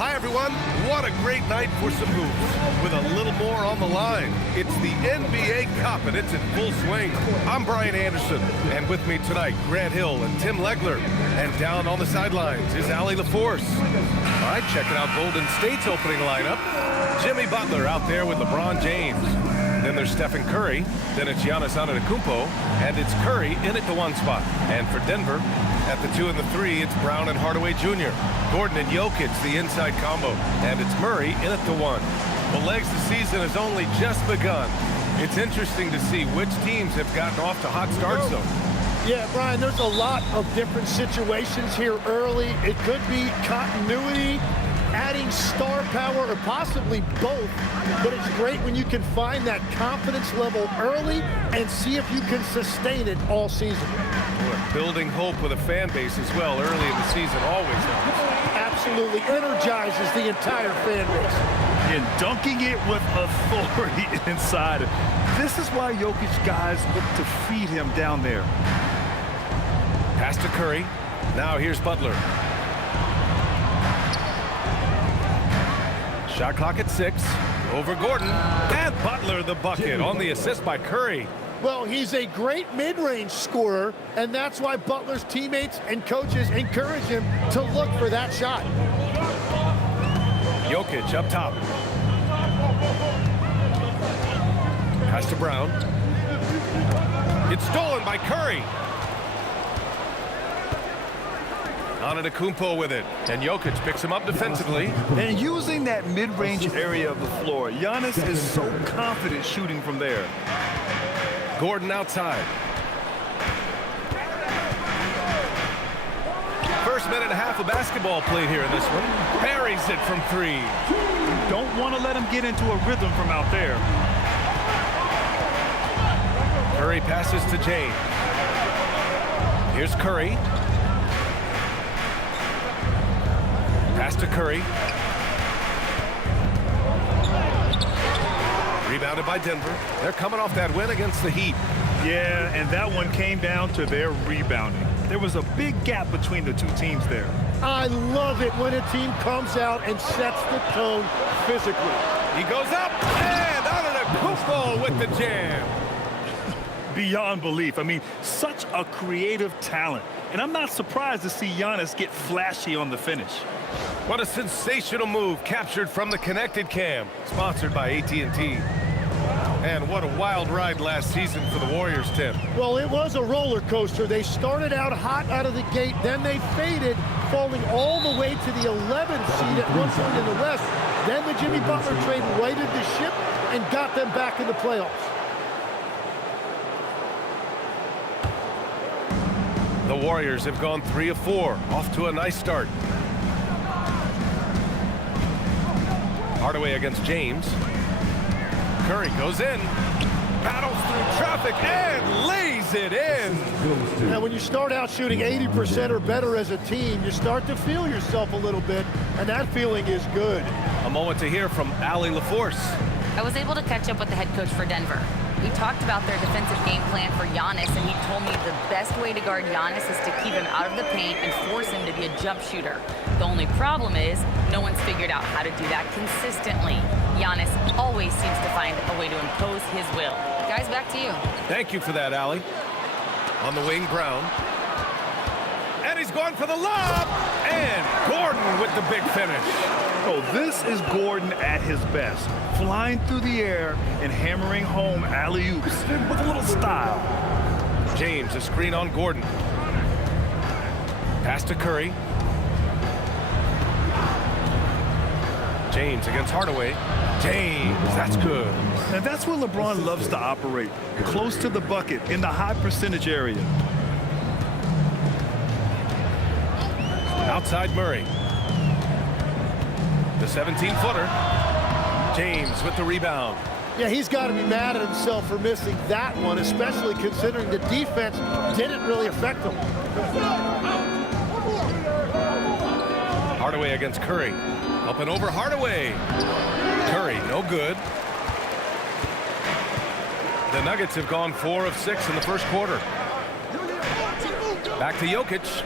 Hi, everyone. What a great night for some hoops. With a little more on the line, it's the NBA Cup, and it's in full swing. I'm Brian Anderson, and with me tonight, Grant Hill and Tim Legler. And down on the sidelines is Allie LaForce. All right, checking out Golden State's opening lineup. Jimmy Butler out there with LeBron James. Then there's Stephen Curry. Then it's Giannis Antetokounmpo. And it's Curry in at the 1 spot. And for Denver, at the 2 and the 3, it's Brown and Hardaway Jr. Gordon and Jokic, the inside combo. And it's Murray in at the 1. Well, legs, the season has only just begun. It's interesting to see which teams have gotten off to hot starts, though. Yeah, Brian, there's a lot of different situations here early. It could be continuity, adding star power, or possibly both. But it's great when you can find that confidence level early and see if you can sustain it all season. Building hope with a fan base as well early in the season always helps. Absolutely energizes the entire fan base. And dunking it with authority inside. This is why Jokic guys look to feed him down there. Pass to Curry. Now here's Butler. Shot clock at 6. Over Gordon. And Butler the bucket on the assist by Curry. Well, he's a great mid-range scorer, and that's why Butler's teammates and coaches encourage him to look for that shot. Jokic up top. Pass to Brown. It's stolen by Curry. Antetokounmpo with it, and Jokic picks him up defensively. And using that mid-range area of the floor, Giannis is so confident shooting from there. Gordon outside. First minute and a half of basketball played here in this one. Buries it from 3. Don't want to let him get into a rhythm from out there. Curry passes to James. Here's Curry. Pass to Curry. Rebounded by Denver. They're coming off that win against the Heat. Yeah, and that one came down to their rebounding. There was a big gap between the two teams there. I love it when a team comes out and sets the tone physically. He goes up, and Antetokounmpo with the jam. Beyond belief. I mean, such a creative talent. And I'm not surprised to see Giannis get flashy on the finish. What a sensational move captured from the connected cam, sponsored by AT&T. And what a wild ride last season for the Warriors, Tim. Well, it was a roller coaster. They started out hot out of the gate, then they faded, falling all the way to the 11th seed at one point in the West. Then the Jimmy Butler trade righted the ship and got them back in the playoffs. The Warriors have gone 3 of 4, off to a nice start. Hardaway against James. Curry goes in, battles through traffic, and lays it in. Now, when you start out shooting 80% or better as a team, you start to feel yourself a little bit, and that feeling is good. A moment to hear from Allie LaForce. I was able to catch up with the head coach for Denver. We talked about their defensive game plan for Giannis, and he told me the best way to guard Giannis is to keep him out of the paint and force him to be a jump shooter. The only problem is no one's figured out how to do that consistently. Giannis always seems to find a way to impose his will. Guys, back to you. Thank you for that, Allie. On the wing, Brown. And he's going for the lob! And Gordon with the big finish. Oh, this is Gordon at his best. Flying through the air and hammering home alley-oops with a little style. James, a screen on Gordon. Pass to Curry. James against Hardaway. James, that's good. And that's where LeBron loves to operate. Close to the bucket in the high percentage area. Outside Murray. The 17-footer. James with the rebound. Yeah, he's got to be mad at himself for missing that one, especially considering the defense didn't really affect him. Hardaway against Curry. Up and over Hardaway. Curry, no good. The Nuggets have gone 4 of 6 in the first quarter. Back to Jokic.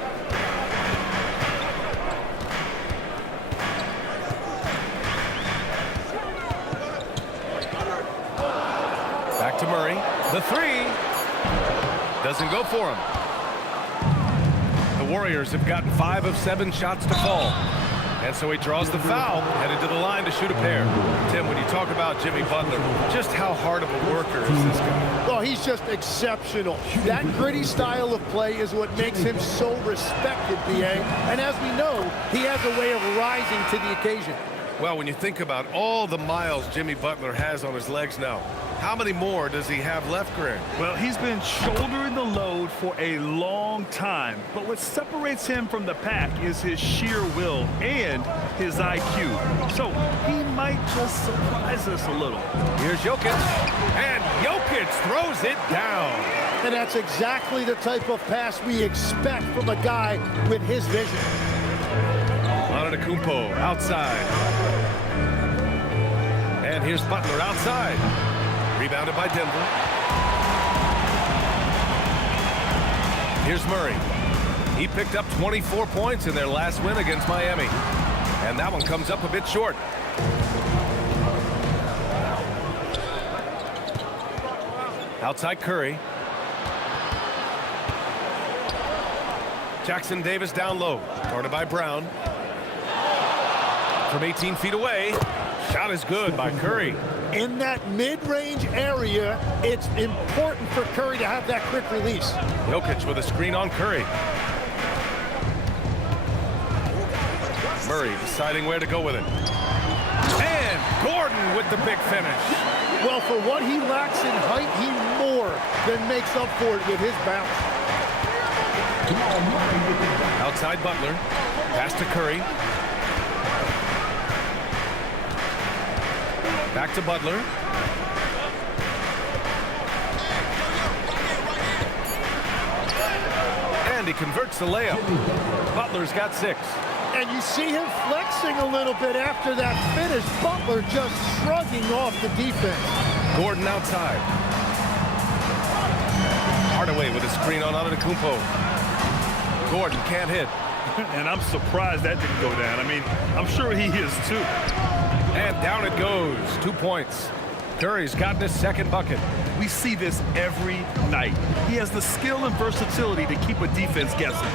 The three doesn't go for him. The Warriors have gotten 5 of 7 shots to fall. And so he draws the foul, headed to the line to shoot a pair. Tim, when you talk about Jimmy Butler, just how hard of a worker is this guy? Well, he's just exceptional. That gritty style of play is what makes him so respected, B.A. And as we know, he has a way of rising to the occasion. Well, when you think about all the miles Jimmy Butler has on his legs now, how many more does he have left, Greg? Well, he's been shouldering the load for a long time, but what separates him from the pack is his sheer will and his IQ. So he might just surprise us a little. Here's Jokic, and Jokic throws it down. And that's exactly the type of pass we expect from a guy with his vision. Antetokounmpo outside. And here's Butler outside. Rebounded by Denver. Here's Murray. He picked up 24 points in their last win against Miami. And that one comes up a bit short. Outside Curry. Jackson Davis down low. Guarded by Brown. From 18 feet away. Shot is good by Curry. In that mid-range area, it's important for Curry to have that quick release. Jokic with a screen on Curry. Murray deciding where to go with it. And Gordon with the big finish. Well, for what he lacks in height, he more than makes up for it with his bounce. Outside Butler. Pass to Curry. Back to Butler. And he converts the layup. Butler's got 6. And you see him flexing a little bit after that finish. Butler just shrugging off the defense. Gordon outside. Hardaway with a screen on Antetokounmpo. Gordon can't hit. And I'm surprised that didn't go down. I mean, I'm sure he is too. And down it goes. 2 points. Curry's gotten his second bucket. We see this every night. He has the skill and versatility to keep a defense guessing.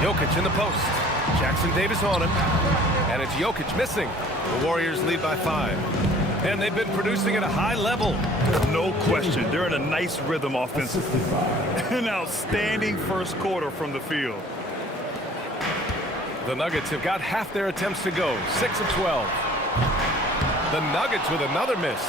Jokic in the post. Jackson Davis on him. And it's Jokic missing. The Warriors lead by 5. And they've been producing at a high level. No question. They're in a nice rhythm offensively. An outstanding first quarter from the field. The Nuggets have got half their attempts to go. 6 of 12. The Nuggets with another miss.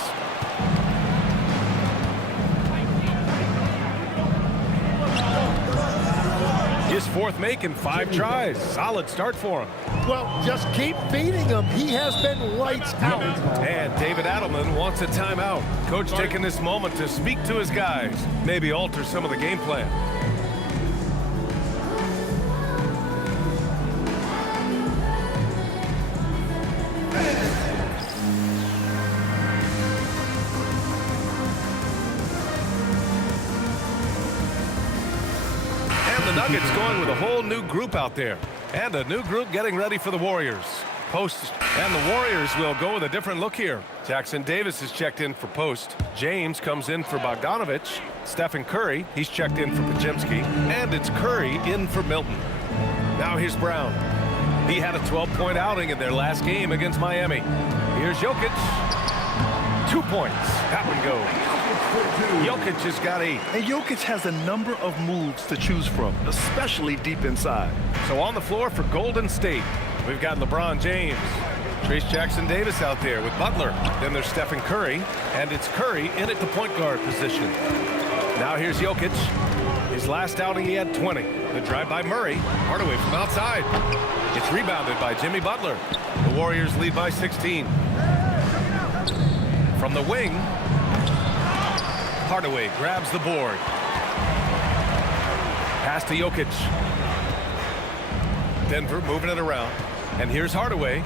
His fourth make in 5 tries. Solid start for him. Well, just keep feeding him. He has been lights out. And David Adelman wants a timeout. Coach taking this moment to speak to his guys. Maybe alter some of the game plan. Nuggets going with a whole new group out there. And a new group getting ready for the Warriors. Post. And the Warriors will go with a different look here. Jackson Davis is checked in for Post. James comes in for Bogdanovich. Stephen Curry, he's checked in for Podziemski. And it's Curry in for Milton. Now here's Brown. He had a 12-point outing in their last game against Miami. Here's Jokic. 2 points. That one goes. Jokic has got 8. And Jokic has a number of moves to choose from, especially deep inside. So on the floor for Golden State, we've got LeBron James. Trace Jackson Davis out there with Butler. Then there's Stephen Curry, and it's Curry in at the point guard position. Now here's Jokic. His last outing, he had 20. The drive by Murray. Hardaway from outside. It's rebounded by Jimmy Butler. The Warriors lead by 16. From the wing, Hardaway grabs the board. Pass to Jokic. Denver moving it around. And here's Hardaway.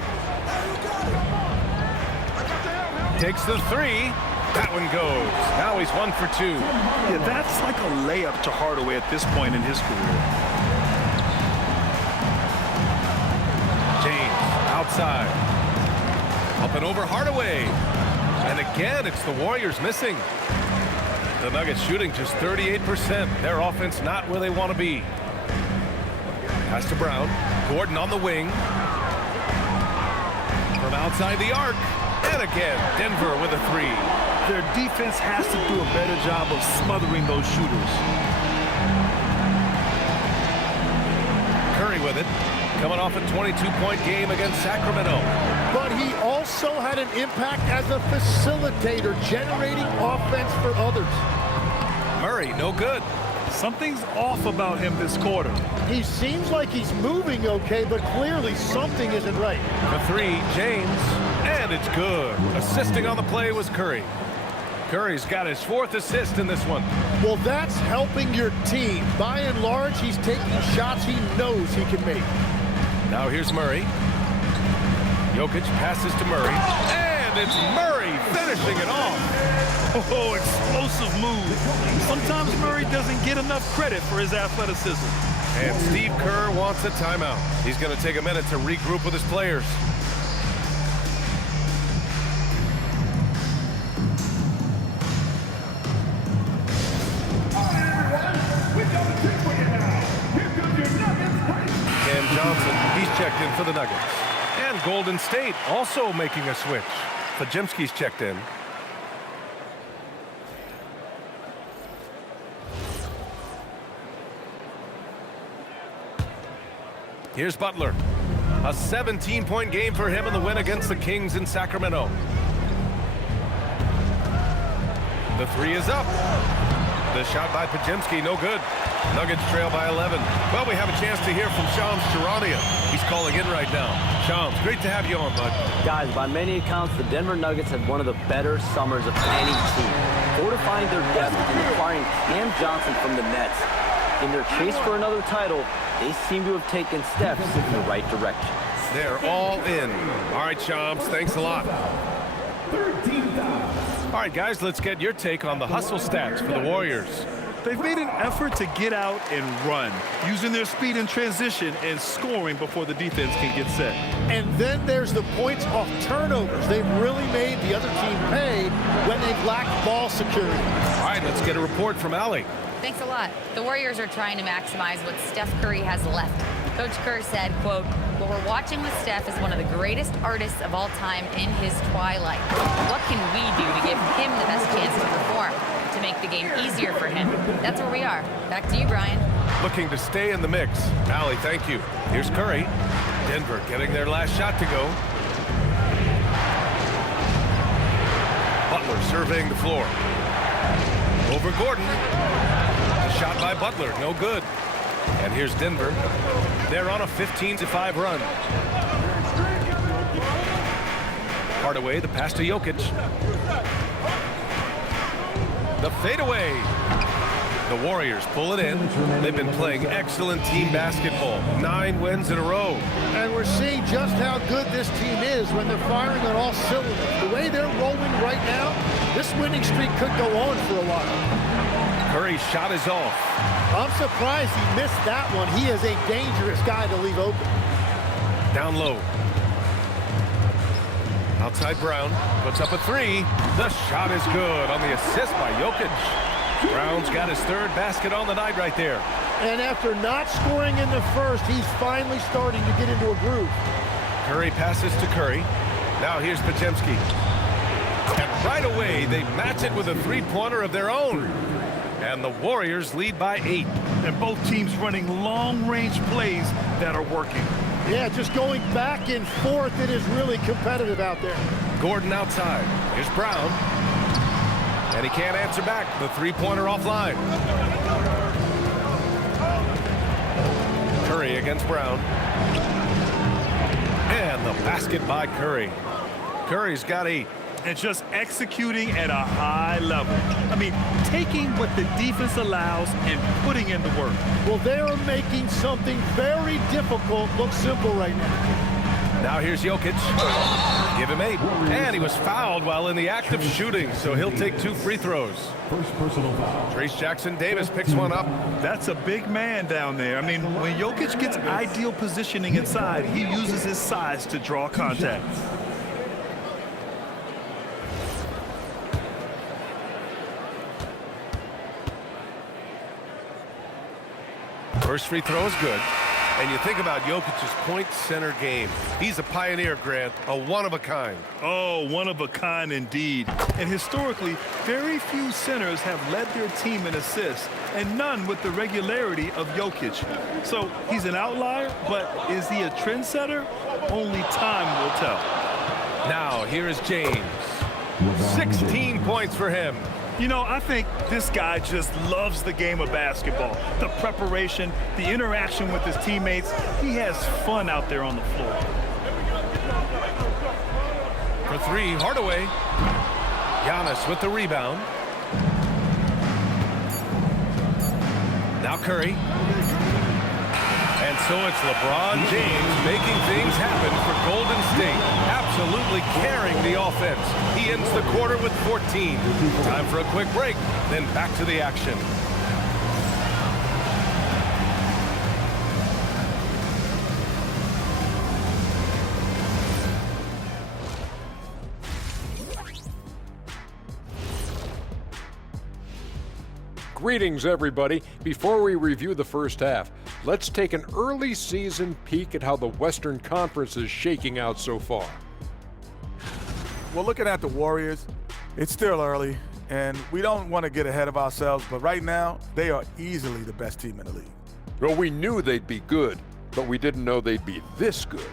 Takes the 3. That one goes. Now he's 1 for 2. Yeah, that's like a layup to Hardaway at this point in his career. James outside. Up and over Hardaway. And again, it's the Warriors missing. The Nuggets shooting just 38%. Their offense not where they want to be. Pass to Brown. Gordon on the wing. From outside the arc. And again, Denver with a three. Their defense has to do a better job of smothering those shooters. Curry with it. Coming off a 22-point game against Sacramento. But he also had an impact as a facilitator, generating offense for others. Murray, no good. Something's off about him this quarter. He seems like he's moving okay, but clearly something isn't right. The three, James, and it's good. Assisting on the play was Curry. Curry's got his 4th assist in this one. Well, that's helping your team. By and large, he's taking shots he knows he can make. Now here's Murray. Jokic passes to Murray, and it's Murray finishing it off. Oh, explosive move. Sometimes Murray doesn't get enough credit for his athleticism. And Steve Kerr wants a timeout. He's going to take a minute to regroup with his players. Cam Johnson, he's checked in for the Nuggets. And Golden State also making a switch. Pajemski's checked in. Here's Butler. A 17-point game for him in the win against the Kings in Sacramento. The three is up. The shot by Pajemski, no good. Nuggets trail by 11. Well, we have a chance to hear from Shams Charania. He's calling in right now. Shams, great to have you on, bud. Guys, by many accounts, the Denver Nuggets had one of the better summers of any team, fortifying their depth and acquiring Cam Johnson from the Nets. In their chase for another title, they seem to have taken steps in the right direction. They're all in. All right, Shams, thanks a lot. All right, guys, let's get your take on the hustle stats for the Warriors. They've made an effort to get out and run, using their speed in transition and scoring before the defense can get set. And then there's the points off turnovers. They've really made the other team pay when they've lacked ball security. All right, let's get a report from Allie. Thanks a lot. The Warriors are trying to maximize what Steph Curry has left. Coach Kerr said, quote, "What we're watching with Steph is one of the greatest artists of all time in his twilight. What can we do to give him the best chance to perform, to make the game easier for him?" That's where we are. Back to you, Brian. Looking to stay in the mix. Allie, thank you. Here's Curry. Denver getting their last shot to go. Butler surveying the floor. Over Gordon. The shot by Butler, no good. And here's Denver. They're on a 15-5 run. Hardaway, the pass to Jokic. The fadeaway. The Warriors pull it in. They've been playing excellent team basketball. 9 wins in a row. And we're seeing just how good this team is when they're firing on all cylinders. The way they're rolling right now, this winning streak could go on for a while. Curry's shot is off. I'm surprised he missed that one. He is a dangerous guy to leave open. Down low. Outside Brown. Puts up a three. The shot is good on the assist by Jokic. Brown's got his 3rd basket on the night right there. And after not scoring in the first, he's finally starting to get into a groove. Curry passes to Curry. Now here's Pajemski. And right away, they match it with a three-pointer of their own. And the Warriors lead by 8. And both teams running long-range plays that are working. Yeah, just going back and forth, it is really competitive out there. Gordon outside. Here's Brown. And he can't answer back. The three-pointer offline. Curry against Brown. And the basket by Curry. Curry's got 8. And just executing at a high level. I mean, taking what the defense allows and putting in the work. Well, they are making something very difficult look simple right now. Now here's Jokic. Give him 8. And he was fouled while in the act of shooting, so he'll take 2 free throws. First personal foul. Trace Jackson-Davis picks one up. That's a big man down there. I mean, when Jokic gets ideal positioning inside, he uses his size to draw contact. First free throw is good. And you think about Jokic's point center game. He's a pioneer, Grant, a one-of-a-kind. Oh, one of a kind indeed. And historically, very few centers have led their team in assists, and none with the regularity of Jokic. So he's an outlier, but is he a trendsetter? Only time will tell. Now, here is James. 16 points for him. You know, I think this guy just loves the game of basketball. The preparation, the interaction with his teammates. He has fun out there on the floor. For three, Hardaway. Giannis with the rebound. Now Curry. And so it's LeBron James making things happen for Golden State. Absolutely carrying the offense. He ends the quarter with 14. Time for a quick break, then back to the action. Greetings, everybody. Before we review the first half, let's take an early season peek at how the Western Conference is shaking out so far. Well, looking at the Warriors, it's still early, and we don't want to get ahead of ourselves, but right now, they are easily the best team in the league. Well, we knew they'd be good, but we didn't know they'd be this good.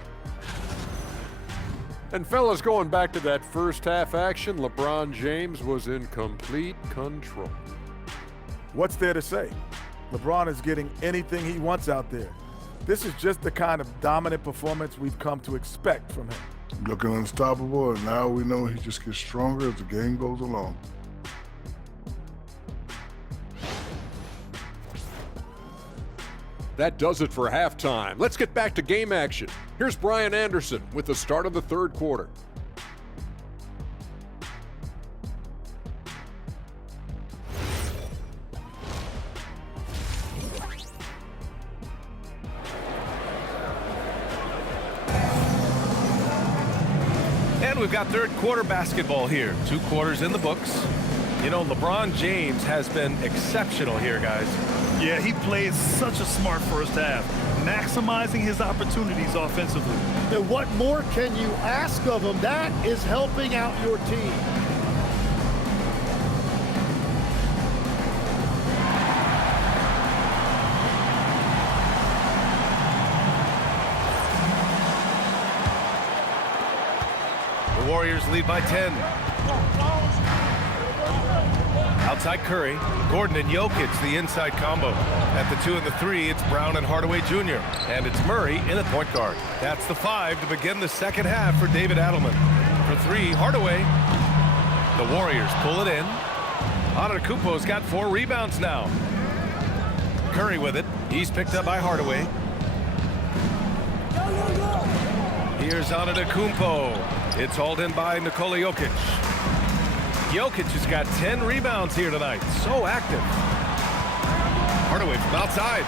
And fellas, going back to that first half action, LeBron James was in complete control. What's there to say? LeBron is getting anything he wants out there. This is just the kind of dominant performance we've come to expect from him. Looking unstoppable, and now we know he just gets stronger as the game goes along. That does it for halftime. Let's get back to game action. Here's Brian Anderson with the start of the third quarter. And we've got third quarter basketball here. 2 quarters in the books. You know, LeBron James has been exceptional here, guys. Yeah, he played such a smart first half, maximizing his opportunities offensively. And what more can you ask of him? That is helping out your team. The Warriors lead by 10. Outside Curry, Gordon and Jokic, the inside combo. At the 2 and the 3, it's Brown and Hardaway Jr. And it's Murray in at point guard. That's the 5 to begin the second half for David Adelman. For 3, Hardaway. The Warriors pull it in. Antetokounmpo's got 4 rebounds now. Curry with it. He's picked up by Hardaway. Here's Antetokounmpo. It's hauled in by Nikola Jokic. Jokic has got 10 rebounds here tonight. So active. Hardaway from outside.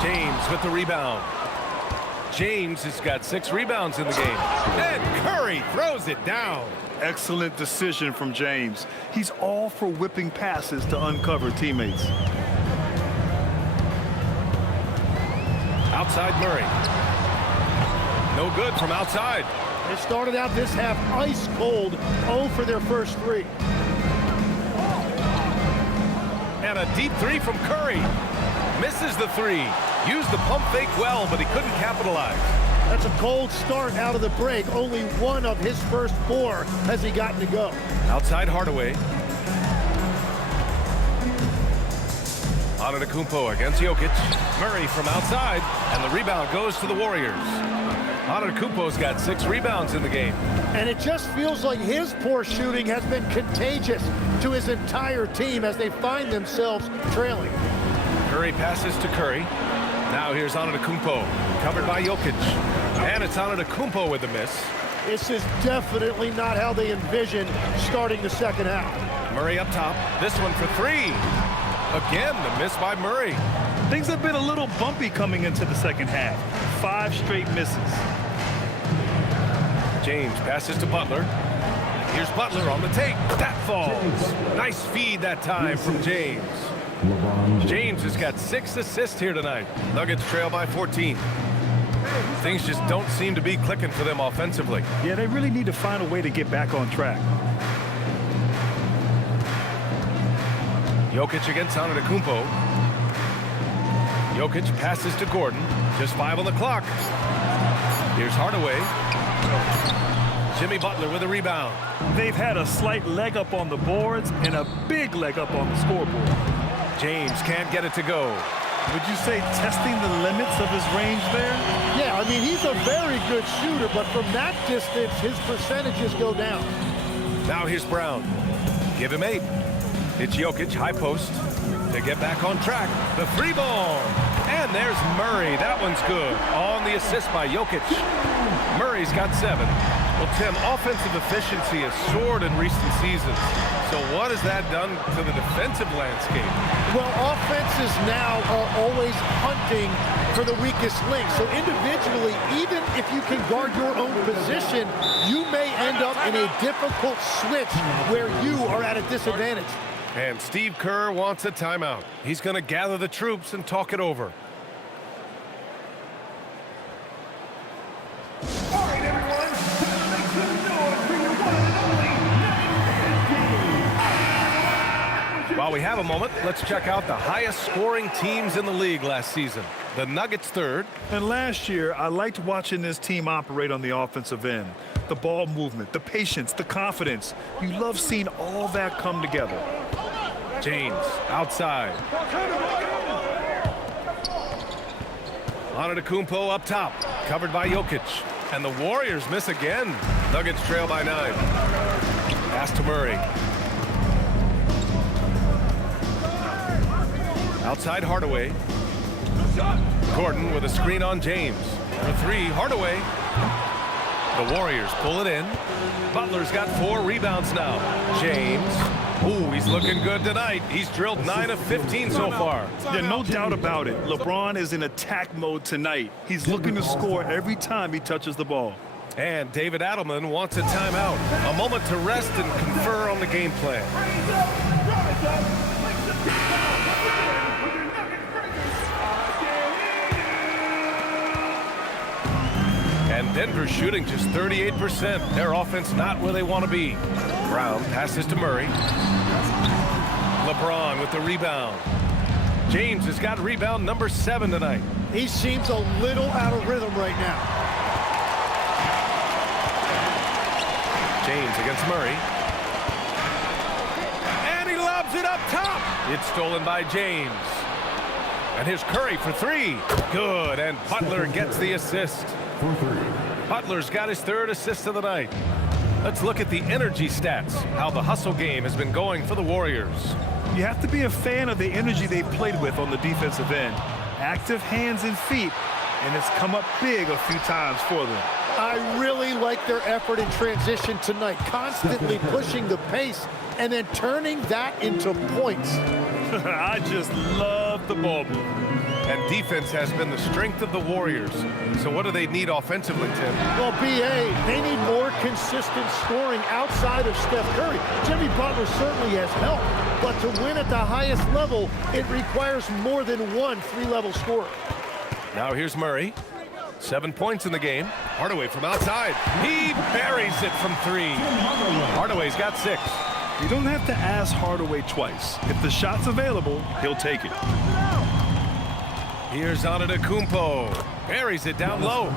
James with the rebound. James has got 6 rebounds in the game. And Curry throws it down. Excellent decision from James. He's all for whipping passes to uncover teammates. Outside Murray. No good from outside. They started out this half ice cold, 0 for their first 3. And a deep 3 from Curry. Misses the 3. Used the pump fake well, but he couldn't capitalize. That's a cold start out of the break. Only 1 of his first 4 has he gotten to go. Outside Hardaway. Antetokounmpo against Jokic. Murray from outside, and the rebound goes to the Warriors. Antetokounmpo's got 6 rebounds in the game. And it just feels like his poor shooting has been contagious to his entire team as they find themselves trailing. Curry passes to Curry. Now here's Antetokounmpo, covered by Jokic. And it's Antetokounmpo with the miss. This is definitely not how they envisioned starting the second half. Murray up top. This one for 3. Again, the miss by Murray. Things have been a little bumpy coming into the second half. 5 straight misses. James passes to Butler. Here's Butler on the take. That falls. Nice feed that time from James. James has got 6 assists here tonight. Nuggets trail by 14. Things just don't seem to be clicking for them offensively. Yeah, they really need to find a way to get back on track. Jokic against Antetokounmpo. Jokic passes to Gordon. Just 5 on the clock. Here's Hardaway. Jimmy Butler with a rebound. They've had a slight leg up on the boards and a big leg up on the scoreboard. James can't get it to go. Would you say testing the limits of his range there? Yeah, I mean, he's a very good shooter, but from that distance, his percentages go down. Now here's Brown. Give him 8. It's Jokic, high post. To get back on track. The 3 ball. And there's Murray. That one's good. On the assist by Jokic. Murray's got 7. Well, Tim, offensive efficiency has soared in recent seasons. So what has that done to the defensive landscape? Well, offenses now are always hunting for the weakest link. So individually, even if you can guard your own position, you may end up in a difficult switch where you are at a disadvantage. And Steve Kerr wants a timeout. He's going to gather the troops and talk it over. All right, everyone. Make some noise for your one and only. While we have a moment, let's check out the highest scoring teams in the league last season. The Nuggets 3rd. And last year, I liked watching this team operate on the offensive end. The ball movement, the patience, the confidence. You love seeing all that come together. James outside. Antetokounmpo up top, covered by Jokic. And the Warriors miss again. Nuggets trail by 9. Pass to Murray. Outside Hardaway. Gordon with a screen on James. For 3, Hardaway. The Warriors pull it in. Butler's got 4 rebounds now. James. Ooh, he's looking good tonight. He's drilled 9 of 15 so far. Yeah, no doubt about it. LeBron is in attack mode tonight. He's looking to score every time he touches the ball. And David Adelman wants a timeout. A moment to rest and confer on the game plan. And Denver shooting just 38%. Their offense not where they want to be. Brown passes to Murray. LeBron with the rebound. James has got rebound number 7 tonight. He seems a little out of rhythm right now. James against Murray. And he lobs it up top. It's stolen by James. And here's Curry for 3. Good, and Butler gets the assist. Butler's got his 3rd assist of the night. Let's look at the energy stats, how the hustle game has been going for the Warriors. You have to be a fan of the energy they've played with on the defensive end. Active hands and feet, and it's come up big a few times for them. I really like their effort in transition tonight, constantly pushing the pace and then turning that into points. I just love the ball movement. And defense has been the strength of the Warriors. So what do they need offensively, Tim? Well, BA, they need more consistent scoring outside of Steph Curry. Jimmy Butler certainly has helped, but to win at the highest level, it requires more than one 3-level scorer. Now here's Murray. 7 points in the game. Hardaway from outside. He buries it from 3. Hardaway's got 6. You don't have to ask Hardaway twice. If the shot's available, he'll take it. Here's Antetokounmpo. Buries it down low.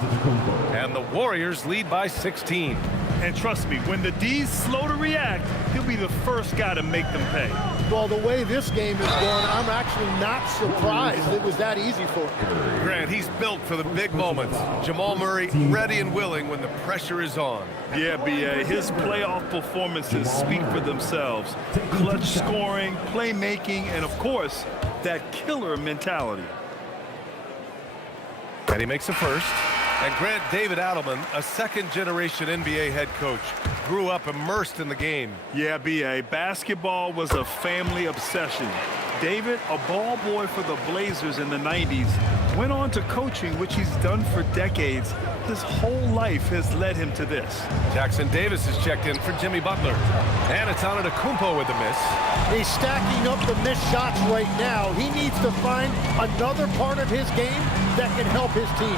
And the Warriors lead by 16. And trust me, when the D's slow to react, he'll be the first guy to make them pay. Well, the way this game is going, I'm actually not surprised it was that easy for him. Grant, he's built for the big moments. Jamal Murray ready and willing when the pressure is on. Yeah, B.A., his playoff performances speak for themselves. Clutch scoring, playmaking, and of course, that killer mentality. And he makes a first. And Grant, David Adelman, a second-generation NBA head coach, grew up immersed in the game. Yeah, B.A., basketball was a family obsession. David, a ball boy for the Blazers in the 90s, Went on to coaching, which he's done for decades. His whole life has led him to this. Jackson Davis is checked in for Jimmy Butler. And it's Antetokounmpo with the miss. He's stacking up the missed shots right now. He needs to find another part of his game that can help his team.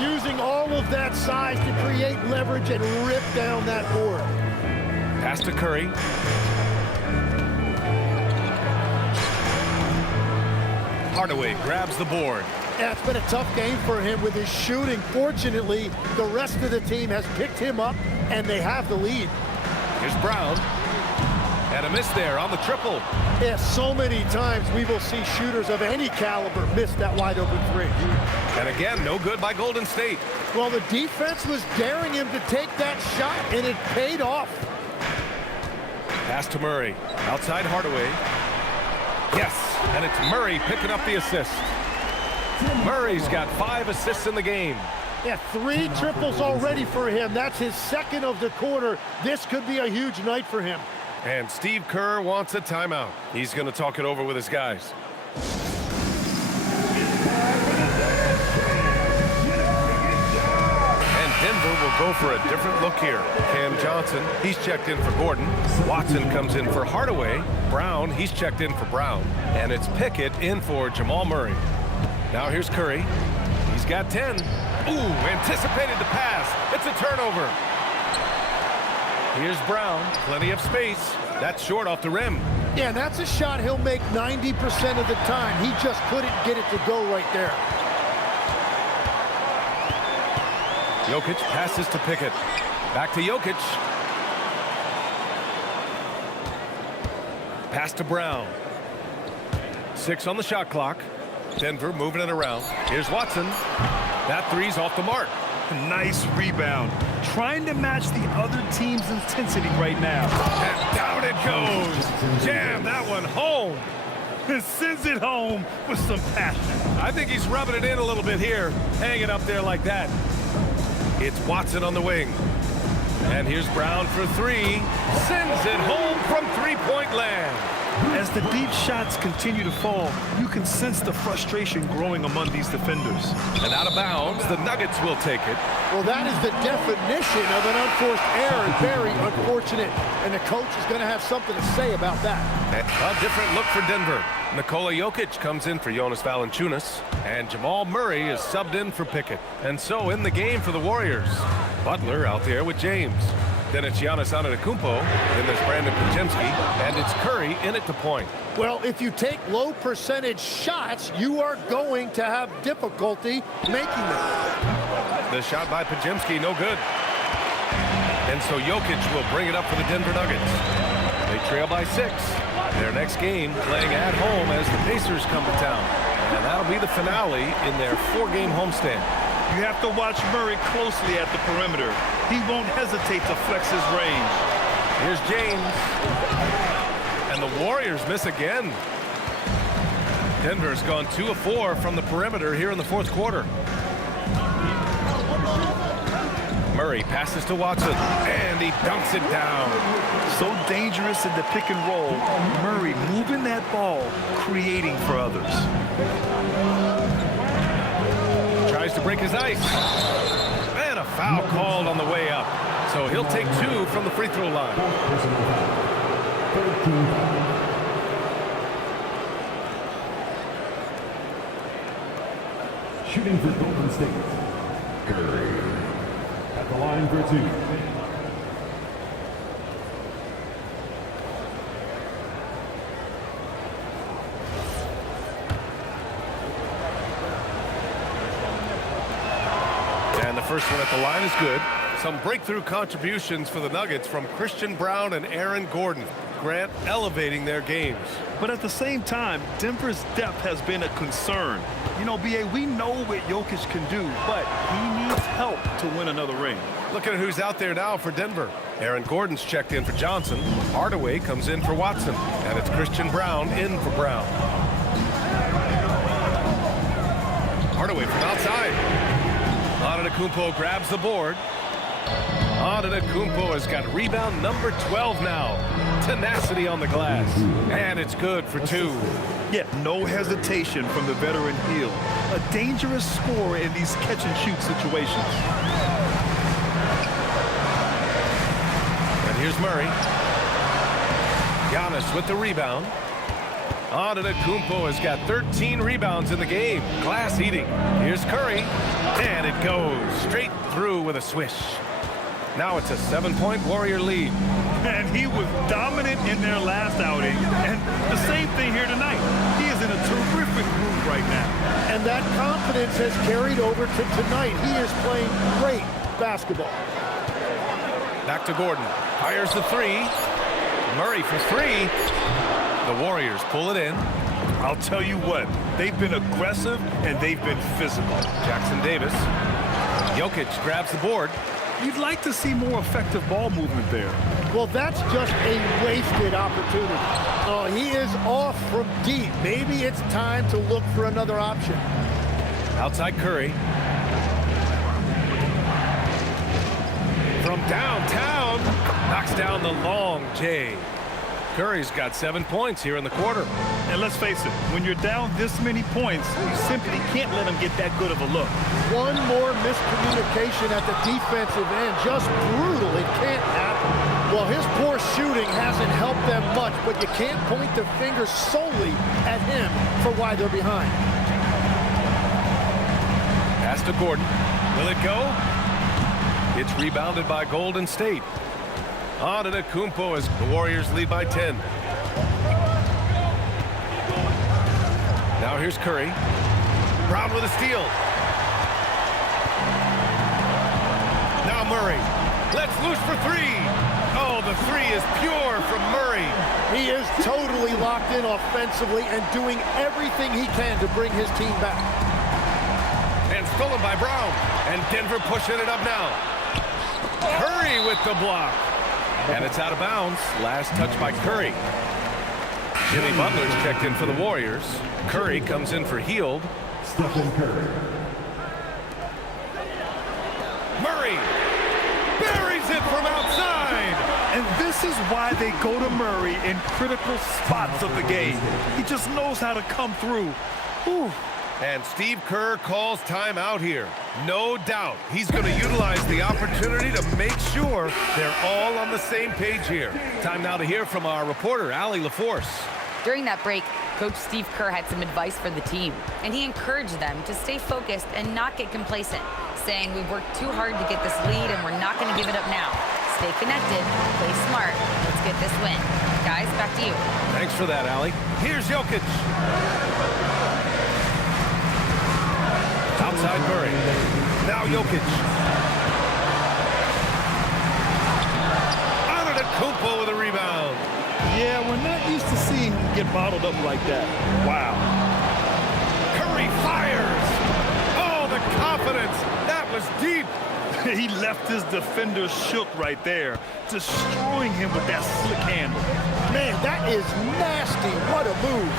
Using all of that size to create leverage and rip down that board. Pass to Curry. Hardaway grabs the board. Yeah, it's been a tough game for him with his shooting. Fortunately, the rest of the team has picked him up, and they have the lead. Here's Brown. And a miss there on the triple. Yeah, so many times we will see shooters of any caliber miss that wide open three. And again, no good by Golden State. Well, the defense was daring him to take that shot, and it paid off. Pass to Murray. Outside Hardaway. Yes, and it's Murray picking up the assist. Murray's got 5 assists in the game. Yeah, 3 triples already for him. That's his second of the quarter. This could be a huge night for him. And Steve Kerr wants a timeout. He's going to talk it over with his guys. And Denver will go for a different look here. Cam Johnson, he's checked in for Gordon. Watson comes in for Hardaway. Brown, he's checked in for Brown. And it's Pickett in for Jamal Murray. Now here's Curry. He's got 10. Ooh, anticipated the pass. It's a turnover. Here's Brown. Plenty of space. That's short off the rim. Yeah, and that's a shot he'll make 90% of the time. He just couldn't get it to go right there. Jokic passes to Pickett. Back to Jokic. Pass to Brown. 6 on the shot clock. Denver moving it around. Here's Watson. That three's off the mark. Nice rebound. Trying to match the other team's intensity right now. And down it goes. Jam that one home. And sends it home with some passion. I think he's rubbing it in a little bit here. Hanging up there like that. It's Watson on the wing. And here's Brown for 3. Sends it home from three-point land. As the deep shots continue to fall, you can sense the frustration growing among these defenders. And out of bounds, the Nuggets will take it. Well, that is the definition of an unforced error. Very unfortunate. And the coach is going to have something to say about that. A different look for Denver. Nikola Jokic comes in for Jonas Valanciunas. And Jamal Murray is subbed in for Pickett. And so in the game for the Warriors, Butler out there with James. Then it's Giannis Antetokounmpo, then there's Brandon Podziemski, and it's Curry in at the point. Well, if you take low percentage shots, you are going to have difficulty making them. The shot by Podziemski, no good. And so Jokic will bring it up for the Denver Nuggets. They trail by 6. Their next game playing at home as the Pacers come to town. And that'll be the finale in their 4-game homestand. You have to watch Murray closely at the perimeter. He won't hesitate to flex his range. Here's James. And the Warriors miss again. Denver's gone 2 of 4 from the perimeter here in the 4th quarter. Murray passes to Watson, and he dunks it down. So dangerous in the pick and roll. Murray moving that ball, creating for others. Tries to break his ice. And a foul called on the way up. So he'll take 2 from the free throw line. Shooting for Golden State. Curry. At the line for 2. And the first one at the line is good. Some breakthrough contributions for the Nuggets from Christian Braun and Aaron Gordon. Grant elevating their games. But at the same time, Denver's depth has been a concern. You know, B.A., we know what Jokic can do, but he needs help to win another ring. Look at who's out there now for Denver. Aaron Gordon's checked in for Johnson. Hardaway comes in for Watson. And it's Christian Braun in for Brown. Hardaway from outside. Antetokounmpo grabs the board. Antetokounmpo has got rebound number 12 now. Tenacity on the glass. And it's good for 2. Yeah, no hesitation from the veteran Hill. A dangerous scorer in these catch-and-shoot situations. And here's Murray. Giannis with the rebound. Antetokounmpo has got 13 rebounds in the game. Glass eating. Here's Curry. And it goes straight through with a swish. Now it's a 7-point Warrior lead. And he was dominant in their last outing. And the same thing here tonight. He is in a terrific groove right now. And that confidence has carried over to tonight. He is playing great basketball. Back to Gordon. Fires the 3. Murray for 3. The Warriors pull it in. I'll tell you what, they've been aggressive and they've been physical. Jackson Davis. Jokic grabs the board. You'd like to see more effective ball movement there. Well, that's just a wasted opportunity. Oh, he is off from deep. Maybe it's time to look for another option. Outside Curry. From downtown, knocks down the long J. Curry's got 7 points here in the quarter. And let's face it, when you're down this many points, you simply can't let them get that good of a look. One more miscommunication at the defensive end. Just brutal. It can't happen. Well, his poor shooting hasn't helped them much, but you can't point the finger solely at him for why they're behind. Pass to Gordon. Will it go? It's rebounded by Golden State. Antetokounmpo as the Warriors lead by 10. Now here's Curry. Brown with a steal. Now Murray. Let's loose for 3. Oh, the 3 is pure from Murray. He is totally locked in offensively and doing everything he can to bring his team back. And stolen by Brown. And Denver pushing it up now. Curry with the block. And it's out of bounds. Last touch by Curry. Jimmy Butler's checked in for the Warriors. Curry comes in for Hield. Stephen Curry. Murray buries it from outside. And this is why they go to Murray in critical spots of the game. He just knows how to come through. Whew. And Steve Kerr calls timeout here. No doubt he's going to utilize the opportunity to make sure they're all on the same page here. Time now to hear from our reporter, Allie LaForce. During that break, Coach Steve Kerr had some advice for the team, and he encouraged them to stay focused and not get complacent, saying we've worked too hard to get this lead and we're not going to give it up now. Stay connected, play smart, let's get this win. Guys, back to you. Thanks for that, Allie. Here's Jokic. Outside Murray. Now Jokic. Antetokounmpo with a rebound. Yeah, we're not used to seeing him get bottled up like that. Wow. Curry fires. Oh, the confidence. That was deep. He left his defender shook right there, destroying him with that slick handle. Man, that is nasty. What a move.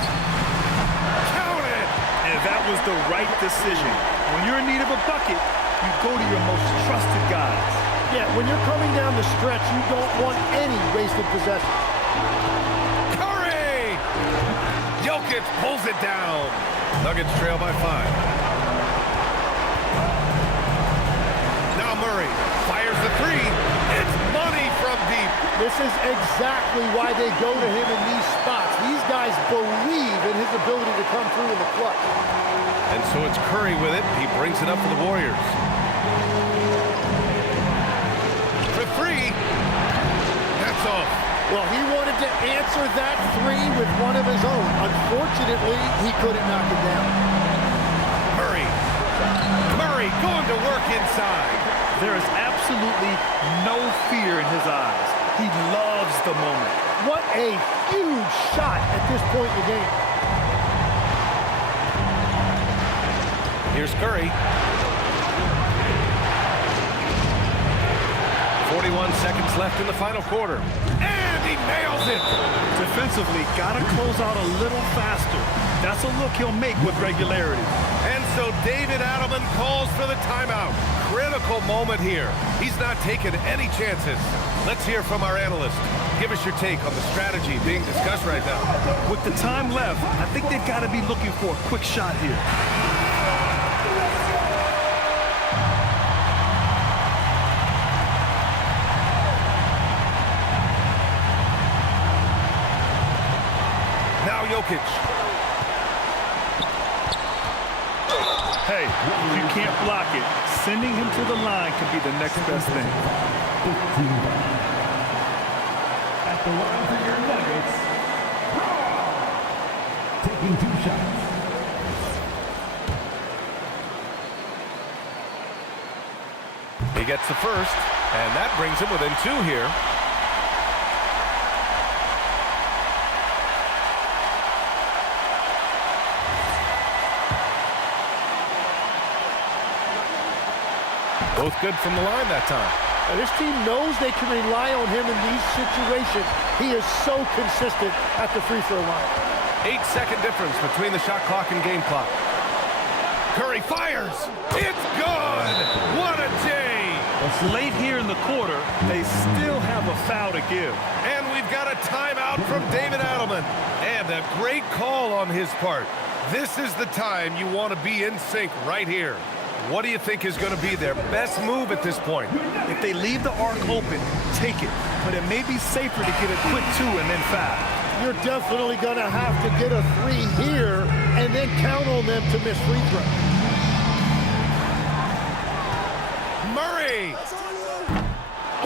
Count it. And that was the right decision. When you're in need of a bucket, you go to your most trusted guys. Yeah, when you're coming down the stretch, you don't want any wasted possession. Curry! Jokic pulls it down. Nuggets trail by 5. Now Murray fires the 3. It's money from deep. This is exactly why they go to him in these spots. These guys believe in his ability to come through in the clutch. And so it's Curry with it. He brings it up for the Warriors. For 3. That's off. Well, he wanted to answer that 3 with one of his own. Unfortunately, he couldn't knock it down. Murray. Murray going to work inside. There is absolutely no fear in his eyes. He loves the moment. What a huge shot at this point in the game. Here's Curry. 41 seconds left in the final quarter. And he nails it. Defensively, got to close out a little faster. That's a look he'll make with regularity. And so David Adelman calls for the timeout. Critical pinnacle moment here. He's not taking any chances. Let's hear from our analyst. Give us your take on the strategy being discussed right now. With the time left, I think they've got to be looking for a quick shot here. Now Jokic. Hey, if you can't block it, sending him to the line can be the next best thing. 15 at the line for your Nuggets. Taking 2 shots. He gets the first, and that brings him within 2 here. Both good from the line that time. And this team knows they can rely on him in these situations. He is so consistent at the free throw line. 8-second difference between the shot clock and game clock. Curry fires. It's good. What a day. Late here in the quarter, they still have a foul to give. And we've got a timeout from David Adelman. And a great call on his part. This is the time you want to be in sync right here. What do you think is going to be their best move at this point? If they leave the arc open, take it. But it may be safer to get a quick 2 and then foul. You're definitely going to have to get a 3 here and then count on them to miss free throw. Murray!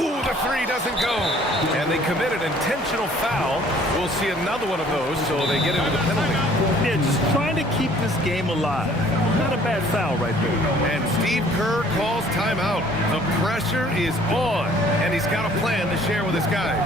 Ooh, the 3 doesn't go. And they commit an intentional foul. We'll see another one of those, so they get into the penalty. Yeah, just trying to keep this game alive. Not a bad foul right there. And Steve Kerr calls timeout. The pressure is on, and he's got a plan to share with his guys.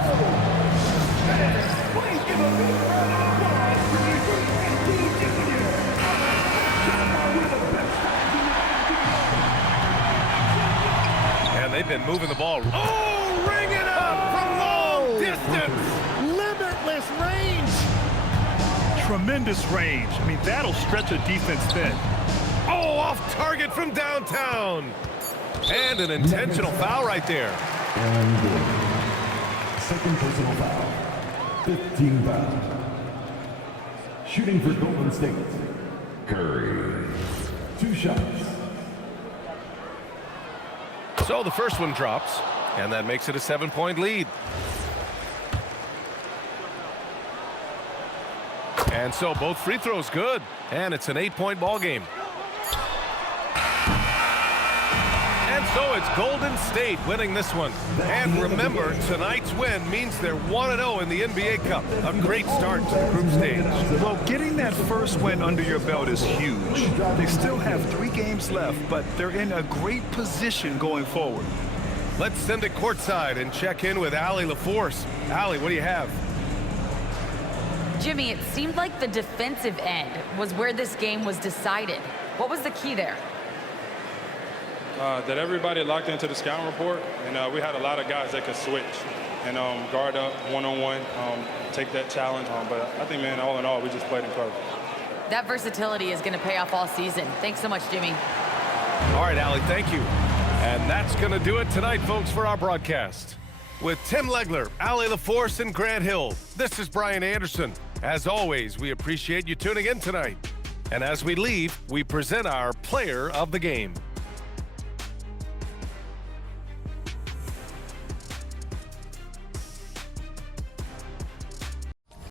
And they've been moving the ball. Oh, ring it up from long distance. Limitless range. Tremendous range. I mean, that'll stretch a defense thin. Oh, off target from downtown. And an intentional foul right there. And good. Second personal foul. 15 foul. Shooting for Golden State. Curry. 2 shots. So the first one drops, and that makes it a 7-point lead. And so both free throws good, and it's an 8-point ball game. And so it's Golden State winning this one. And remember, tonight's win means they're 1-0 in the NBA Cup. A great start to the group stage. Well, getting that first win under your belt is huge. They still have 3 games left, but they're in a great position going forward. Let's send it courtside and check in with Allie LaForce. Allie, what do you have? Jimmy, it seemed like the defensive end was where this game was decided. What was the key there? That everybody locked into the scouting report, and we had a lot of guys that could switch and guard up one-on-one, take that challenge on. But I think, man, all in all, we just played incredible. That versatility is going to pay off all season. Thanks so much, Jimmy. All right, Allie, thank you. And that's going to do it tonight, folks, for our broadcast. With Tim Legler, Allie LaForce, and Grant Hill, this is Brian Anderson. As always, we appreciate you tuning in tonight. And as we leave, we present our player of the game.